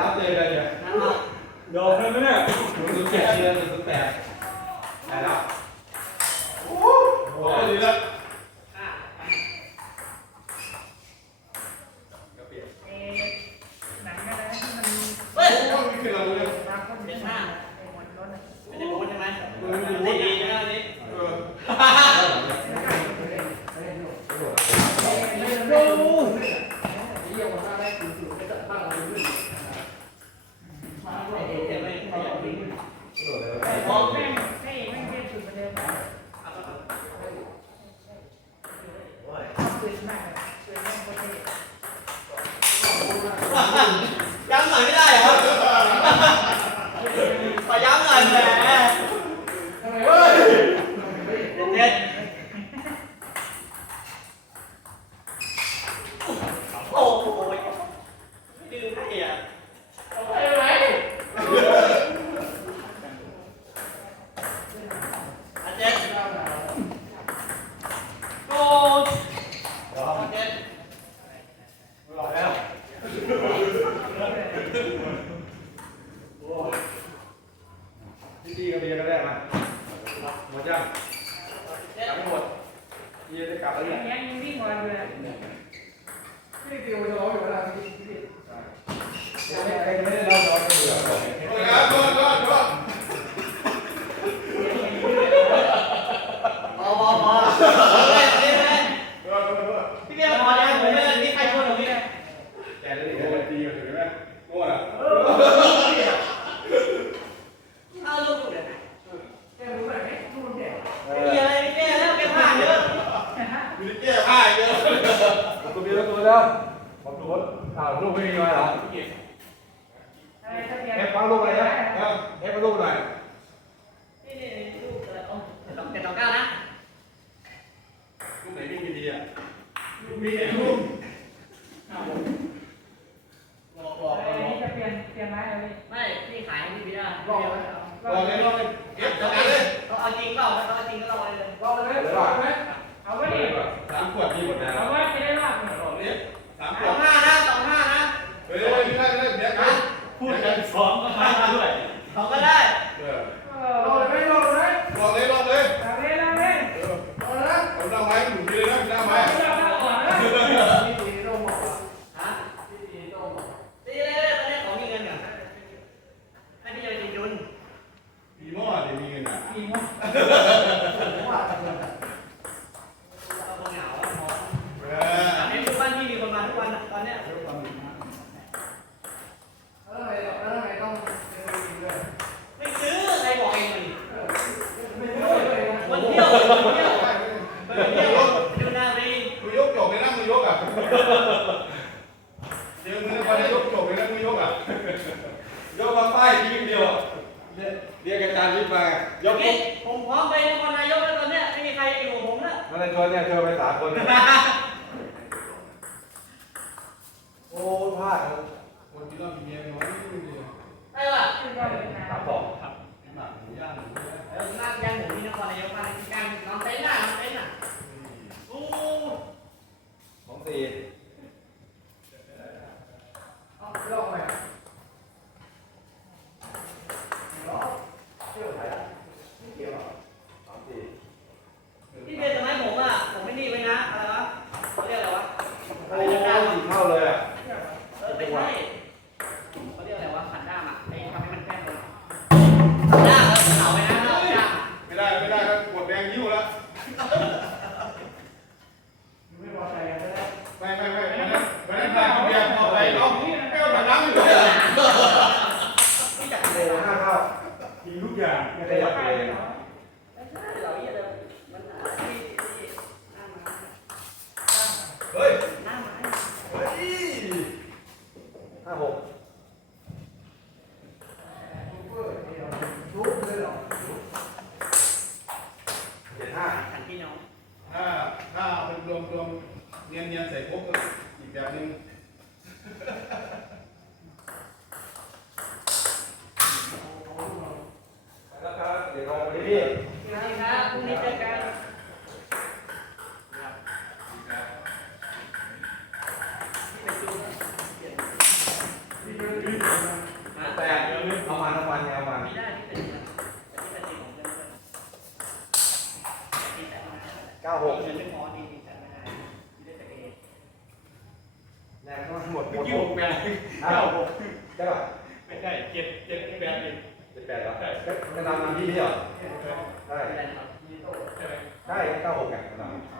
รับเลยเลยเนี่ยโดนเลยไหมเนี่ยหนูแปดเดือนหนูแปดไปรับโอ้โหดีแล้วเฮ้ยคือเราเนี่ยเป็นห้าเป็นรถเป็นรถใช่ไหม หน่อยนี่ลูกเลยโอ้สเจ็ดสนะลูกไหนวิ่งดีอะลูกนี้ไงลูกบอกบอกเลยนี่จะเปลี่ยนเปลี่ยนไม้เลยไม่พี่ขายพี่เบียร์บอกเลยบอกเลยเอฟจัดเลยต้องเอาจริงเปล่าต้อเอาจริงก็ต้องเอาเลยบอกเลย Manda lá e นึกว่าได้ยกจบเลยนะมึงยกอะ ยกมาป้ายชีวิตเดียวเรียกอาจารย์วิทย์มายกปุ๊ผมพร้อมไปนครนายกแล้วตอนเนี้ยไม่มีใครไอ้หัวผมแล้วนั่นเลยชวนเนี่ยชวนไปสามคนโอ้พลาดเลยคนที่เราเมียน้อยนิดเดีย ปวดแดงยิ้วแล้ว propres qui permettent. เจ็ดเจ็ดแปดอีกเจ็ดแปดเหรอก็นำนำที่นี่เหรอใช่ใช่เก้าหกอะนำ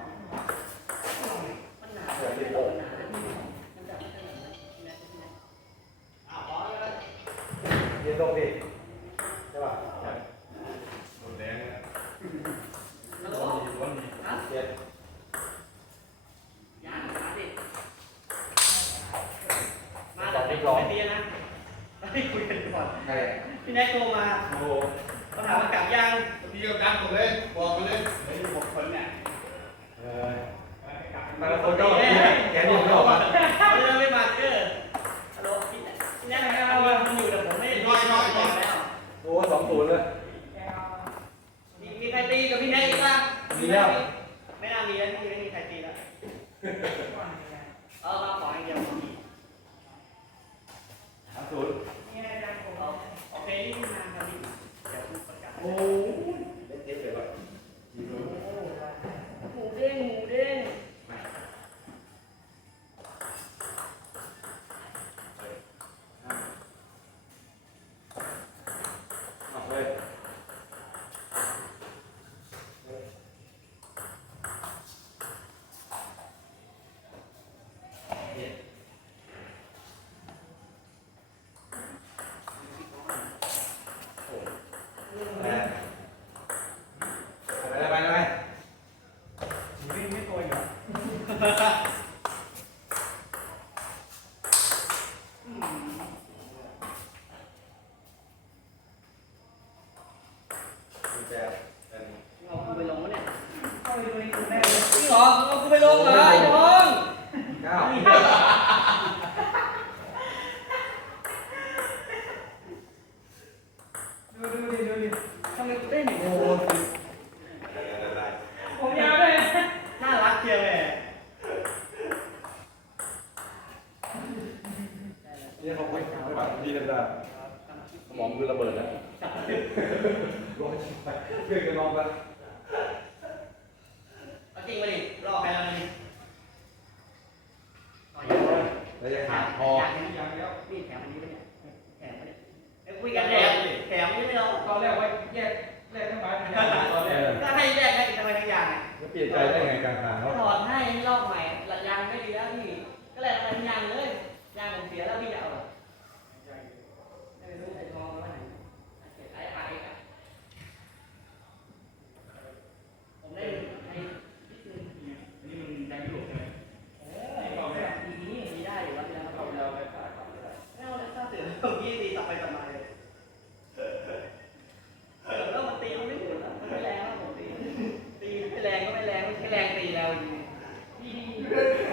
แน็กโทรมาโอ้โหเขาถามว่ากลับยังพี่กับการผมเลยบอกมาเลยไอ้หกคนเนี่ยเออแต่ละคนก็แกนี่ไม่ออกมาเริ่มไม่มาเกอร์ฮัลโหลพี่แน็กพี่แน็กเอามันอยู่แต่ผมไม่ได้ตีแล้วโอ้สองศูนย์เลยมีมีใครตีกับพี่แน็กอีกป่ะมีแล้วไม่น่ามีแล้วพี่ไม่มีใครตีแล้วเออมาขออย่างเดียวสามศูนย์ เอาโอเคนี่มาครับพี่เดี๋ยวผมประกาศ โอ้เล็กเล็กเลยว่ะสี่ศูนย์ หมูเด้งหมูเด้ง ออกเลย ไปไปไปไป ไม่ไม่โกยเหรอ กุญแจ เอากูไปลงวะเนี่ยเข้าไปดูในกลุ่มได้เลยจริงเหรอเอากูไปลงเหรอไอ้ทองเก้าดูดูดิดูดิทำไมกูเต้นอย่างนี้ ผมยาวด้วย น่ารักเชียวแหม่ นี่เขาไม่ไม่แบบดีกันได้สมองคือระเบิดแล้วร้อยชิบไปเพื่อนกันลองกัน เอาจริงมาดิรอใครแล้วนี่ต่อ โอ้ ย ยแล้วจะขาดคอ อยากเห็นยังแล้วนี่แถมอันนี้ไปเนี่ยแถมไปเนี่ยไอ้คุยกันแถมแถมนี่ไม่เอา ตอนแรกว่าแยกแยกทั้งบ้านทั้งตอนแรก ก็ให้แยกให้ทำไมทั้งอย่างอะ จะ เปลี่ยนใจได้ไงกลางทางเขา ถอดให้รอบใหม่หลังยางไม่ดีแล้วพี่ ก็เลยทำยางเลยยางผมเสียแล้วพี่จะเอาเหรอไม่รู้ไอ้ทองแล้วไหนไอ้ไอ้ไอ้ผมได้ไอ้นิดนึง นี่มันยังอยู่ใช่ไหม เออทีนี้อย่างนี้ได้อยู่แล้วแล้ว เราเราไปฝาก ไม่เอาแล้วถ้าเสือตรงนี้ตีต่อไปต่อมาเลยเสือแล้วมันตีมันไม่หมุนแล้วมันไม่แรงแล้วผมตีตีไม่แรงก็ไม่แรงไม่ใช่แรงตีแล้วจริง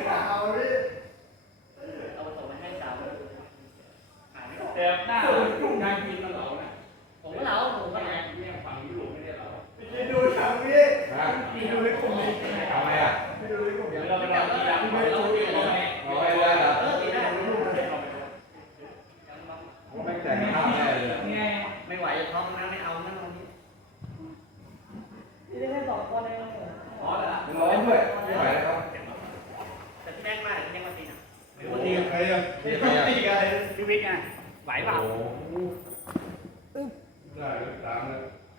เอาผสมมาให้สาวหายไม่ออก แต่หน้างานกินมันเหลาน่ะผมก็เหลาผมก็ก็แหงานนเนี่ยฝั่งยุโรปไม่ได้เหลาฮะนี่ดูในกลุ่มนี้ทำไมอะเดี๋ยวเราไปลองทีหลังเราตีกันไหมเอาไว้ได้เหรอเออตีได้ผมไม่แต่งข้าวแน่เลยไงไม่ไหวจะท้องนะไม่เอานะวันนี้นี่ได้แค่สองคนเองอ๋อเหรอมันร้อนด้วยไม่ไหวแล้วครับแต่พี่แม่งมากพี่แม่งมาตีนะไม่โอ้รู้โหตีใครอะนี่ใครอะตีกันเลยพี่วิทย์ไง ไหวเปล่า ได้ตามเลย